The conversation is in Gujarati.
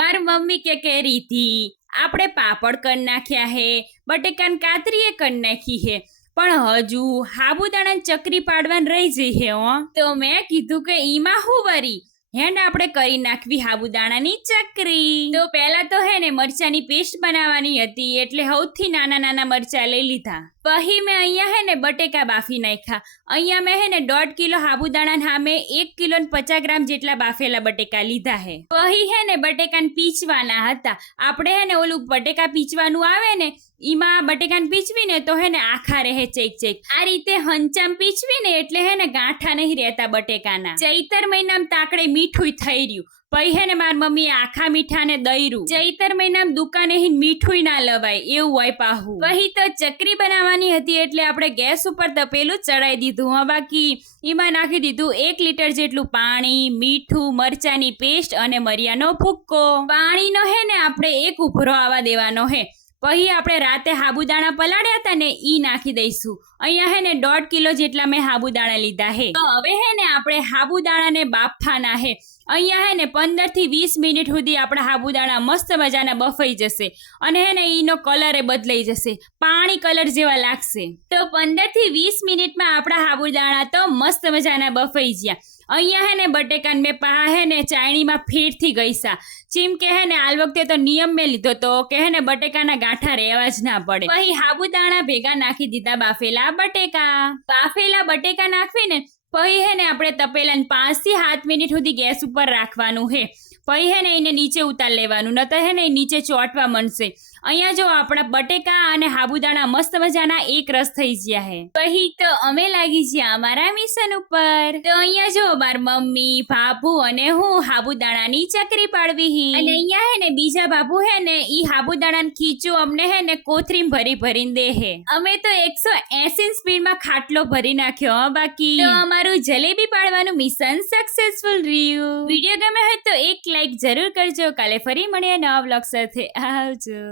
મારી મમ્મી કે રીધી આપણે પાપડ કરી નાખ્યા હે, બટેકાન કાતરીએ કરી નાખી હે, પણ હજુ સાબુદાણા ચકરી પાડવાની રહી જઈ હે હો. તો મેં કીધું કે ઈમાં હું વરી હેને આપણે કરી નાખવી સાબુદાણાની ચકરી. તો પહેલા તો હે ને મરચાની પેસ્ટ બનાવવાની હતી, એટલે સૌથી નાના નાના મરચા લઈ લીધા. પછી મેં અહીંયા હે ને બટેકા બાફી નાખ્યા. અહીંયા મેં હે ને 1.5 કિલો સાબુદાણા સામે 1 કિલો 50 ગ્રામ જેટલા બાફેલા બટેકા લીધા હે. પછી હે ને બટેકાને પીચવાના હતા. આપણે હે ને ઓલું બટેકા પીચવાનું આવે ને ઈમાં બટેકાને પીચવીને તો હે ને આખા રહે ચેક. આ રીતે હંચામ પીચવીને એટલે હે ને ગાંઠા નહીં રહેતા બટેકાના. ચૈતર મહિનામાં તાકડે મીઠું થઈ રહ્યું. પછી હે ને મારી મમ્મીએ આખા મીઠાને દયરું. ચૈતર મહિનામાં દુકાને મીઠું ના લવાય એવું હોય પાહું. પછી તો ચકરી બનાવવાની હતી એટલે આપણે ગેસ ઉપર તપેલું ચડાઈ દીધું. બાકી એમાં નાખી દીધું 1 લીટર જેટલું પાણી, મીઠું, મરચાની પેસ્ટ અને મરિયાનો ભૂક્કો. પાણીનો હે ને આપણે 1 ઉભરો આવવા દેવાનો હે. પછી આપણે રાતે સાબુદાણા પલાળ્યા હતા ને ઈ નાખી દઈશું. અહીંયા હે ને 1.5 કિલો જેટલા મેં સાબુદાણા લીધા હે. તો હવે હે ને આપણે સાબુદાણાને બાફવાના હે. અહીંયા હે ને 15 થી 20 મિનિટ સુધી આપણા સાબુદાણા મસ્ત મજાના બફાઈ જશે અને હે ને ઈનો કલર બદલાઈ જશે, પાણી કલર જેવા લાગશે. તો 15 થી 20 મિનિટમાં આપણા સાબુદાણા તો મસ્ત મજાના બફાઈ ગયા. અહીંયા હે ને બટેકાન મેં પા હે ને ચાયણીમાં ફેરથી ગઈસા. ચીમ કે હે ને આ વખતે તો નિયમ મેં લીધો તો કે હે ને બટેકાના ગાંઠા રહેવા જ ના પડે. પછી સાબુદાણા ભેગા નાખી દીધા બાફેલા બટેકા નાખવીને પછી હે ને આપણે તપેલાને 5 થી 7 મિનિટ સુધી ગેસ ઉપર રાખવાનું હે. પછી હે ને એને નીચે ઉતાર લેવાનું, નતર હે ને નીચે ચોંટવા માંડશે. અહીંયા જો આપણા બટેકા અને સાબુદાણા મસ્ત મજાના એક રસ થઈ ગયા હે. પછી તો અમે લાગી ગયા અમારા મિશન ઉપર. તો અહીંયા જો માર મમ્મી, ભાભુ અને હું સાબુદાણાની ચકરી પાડવી હી. અને અહીંયા હે ને બીજા બાબુ હે ને ઈ સાબુદાણાને ખીચું અમને હે ને કોથરીમ ભરીને દે હે. અમે તો 180 સ્પીડમાં ખાટલો ભરી નાખ્યો. બાકી તો અમારું જલેબી પાડવાનું મિશન સક્સેસફુલ રહ્યું. વિડીયો ગમે હોય તો એક લાઈક જરૂર કરજો. કાલે ફરી મળીએ નવા વ્લોગ સાથે. આવજો.